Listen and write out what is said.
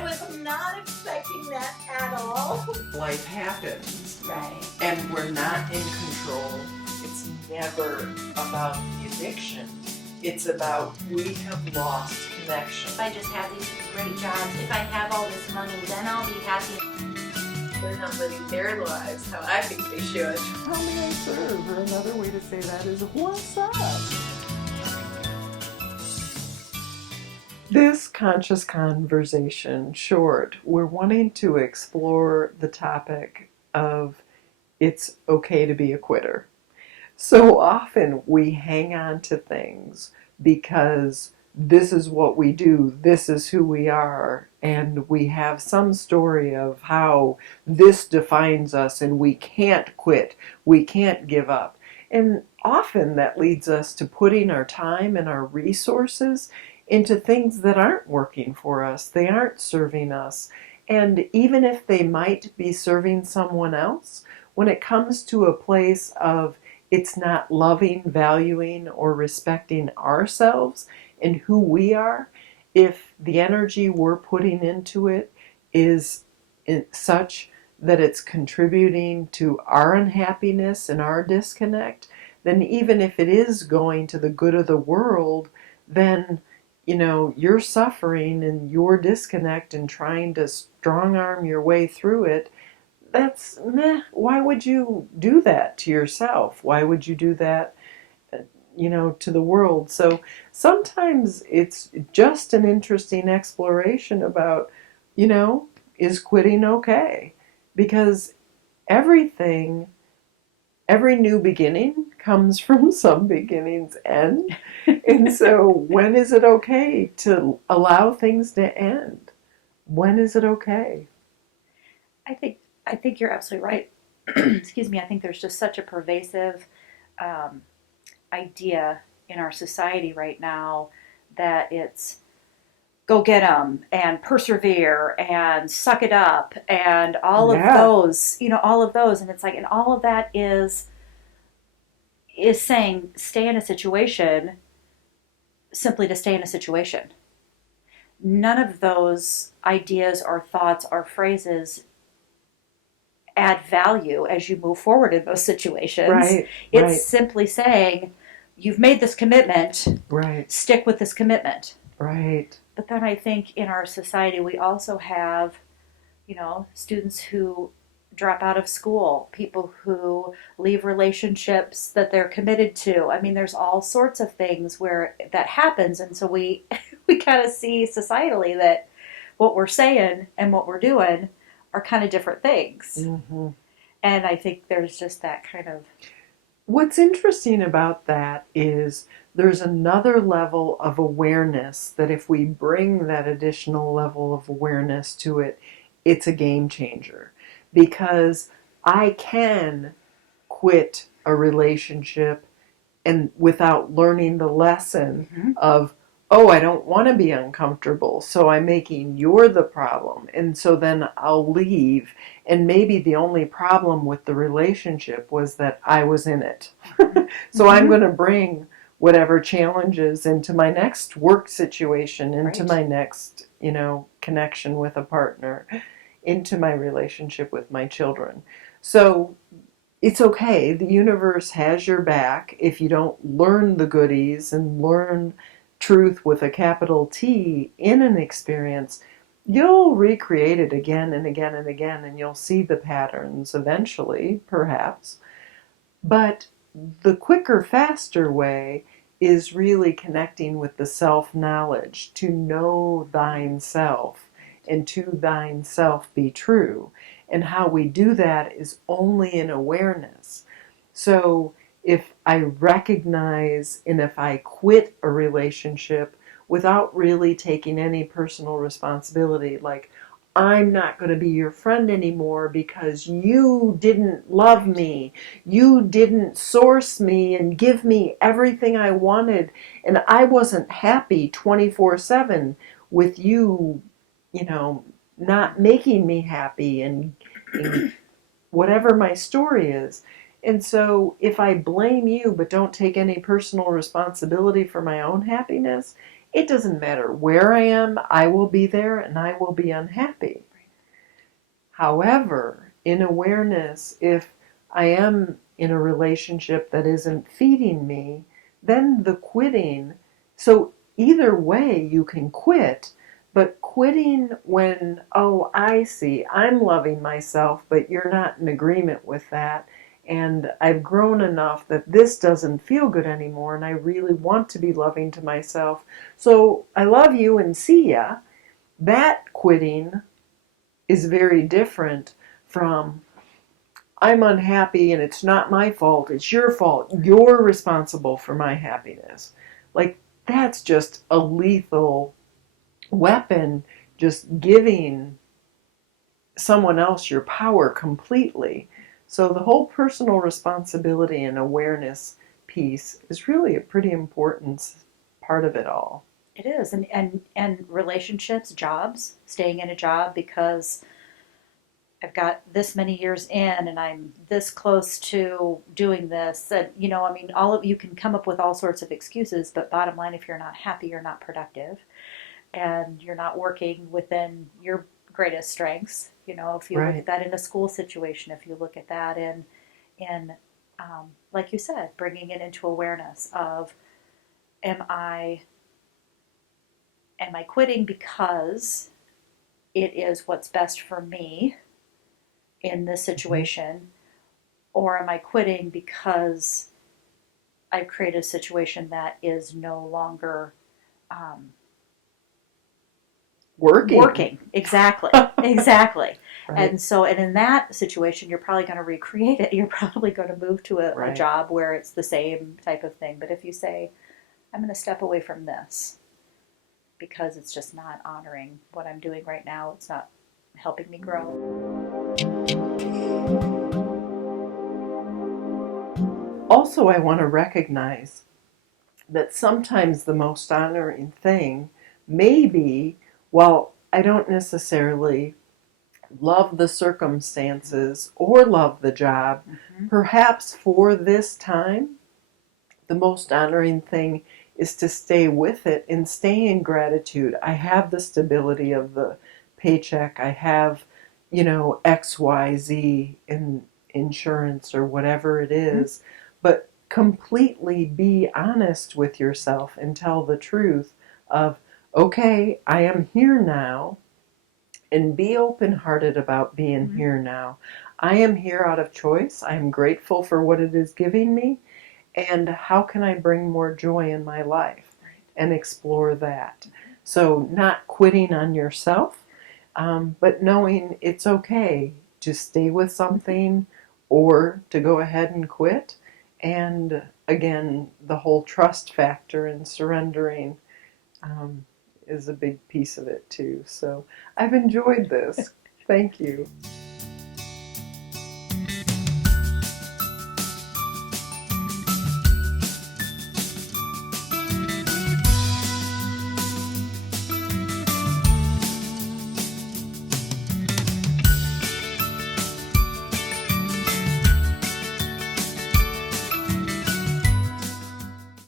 I was not expecting that at all. Life happens. Right. And we're not in control. It's never about the addiction. It's about we have lost connection. If I just have these great jobs, if I have all this money, then I'll be happy. They're not living their lives how I think they should. How may I serve? Or another way to say that is, what's up? This conscious conversation short, we're wanting to explore the topic of it's okay to be a quitter. So often we hang on to things because this is what we do, this is who we are, and we have some story of how this defines us and we can't quit, we can't give up. And often that leads us to putting our time and our resources into things that aren't working for us, they aren't serving us. And even if they might be serving someone else, when it comes to a place of it's not loving, valuing, or respecting ourselves and who we are, if the energy we're putting into it is such that it's contributing to our unhappiness and our disconnect, then even if it is going to the good of the world, then you're suffering and your disconnect and trying to strong arm your way through it. That's meh. Why would you do that to yourself? Why would you do that, to the world? So sometimes it's just an interesting exploration about, is quitting okay? Because every new beginning comes from some beginning's end. And so when is it okay to allow things to end? When is it okay? I think you're absolutely right. Excuse me. I think there's just such a pervasive idea in our society right now that it's go get 'em and persevere and suck it up and all of those, and it's like, and all of that is saying stay in a situation simply to stay in a situation. None of those ideas or thoughts or phrases add value as you move forward in those situations. Right. It's simply saying, you've made this commitment, right. Stick with this commitment. Right. But then I think in our society we also have, students who drop out of school, people who leave relationships that they're committed to. I mean, there's all sorts of things where that happens, and so we kind of see societally that what we're saying and what we're doing are kind of different things. Mm-hmm. And I think there's just that kind of... What's interesting about that is there's another level of awareness that if we bring that additional level of awareness to it, it's a game changer. Because I can quit a relationship and without learning the lesson of, I don't want to be uncomfortable, so I'm making you're the problem. And so then I'll leave. And maybe the only problem with the relationship was that I was in it. So I'm going to bring whatever challenges into my next work situation, into my next, connection with a partner, into my relationship with my children. So it's okay. The universe has your back. If you don't learn the goodies and learn truth with a capital T in an experience, you'll recreate it again and again and again, and you'll see the patterns eventually, perhaps. But the quicker, faster way is really connecting with the self-knowledge, to know thine self, and to thine self be true. And how we do that is only in awareness. So if I recognize and if I quit a relationship without really taking any personal responsibility, like, I'm not going to be your friend anymore because you didn't love me, you didn't source me and give me everything I wanted, and I wasn't happy 24/7 with you, not making me happy and whatever my story is. And so if I blame you but don't take any personal responsibility for my own happiness, it doesn't matter where I am, I will be there and I will be unhappy. However, in awareness, if I am in a relationship that isn't feeding me, then the quitting, so either way you can quit, but quitting when, oh, I see, I'm loving myself, but you're not in agreement with that, and I've grown enough that this doesn't feel good anymore, and I really want to be loving to myself, so I love you and see ya. That quitting is very different from I'm unhappy and it's not my fault, it's your fault. You're responsible for my happiness. Like, that's just a lethal weapon, just giving someone else your power completely. So the whole personal responsibility and awareness piece is really a pretty important part of it all. It is, and relationships, jobs, staying in a job because I've got this many years in and I'm this close to doing this. And, I mean, all of you can come up with all sorts of excuses, but bottom line, if you're not happy, you're not productive and you're not working within your greatest strengths. If you look Right. at that in a school situation, if you look at that in like you said, bringing it into awareness of, am I quitting because it is what's best for me in this situation, or am I quitting because I've created a situation that is no longer working? Exactly, exactly. Right. And in that situation, you're probably going to recreate it. You're probably going to move to a Right. job where it's the same type of thing. But if you say, I'm going to step away from this because it's just not honoring what I'm doing right now, it's not helping me grow. Also, I want to recognize that sometimes the most honoring thing may be, while I don't necessarily love the circumstances or love the job, perhaps for this time, the most honoring thing is to stay with it and stay in gratitude. I have the stability of the paycheck. I have, XYZ in insurance or whatever it is. But completely be honest with yourself and tell the truth of, okay, I am here now, and be open-hearted about being here now. I am here out of choice. I am grateful for what it is giving me, and how can I bring more joy in my life and explore that. So not quitting on yourself, but knowing it's okay to stay with something or to go ahead and quit. And again, the whole trust factor and surrendering um, is a big piece of it too. So I've enjoyed this. Thank you.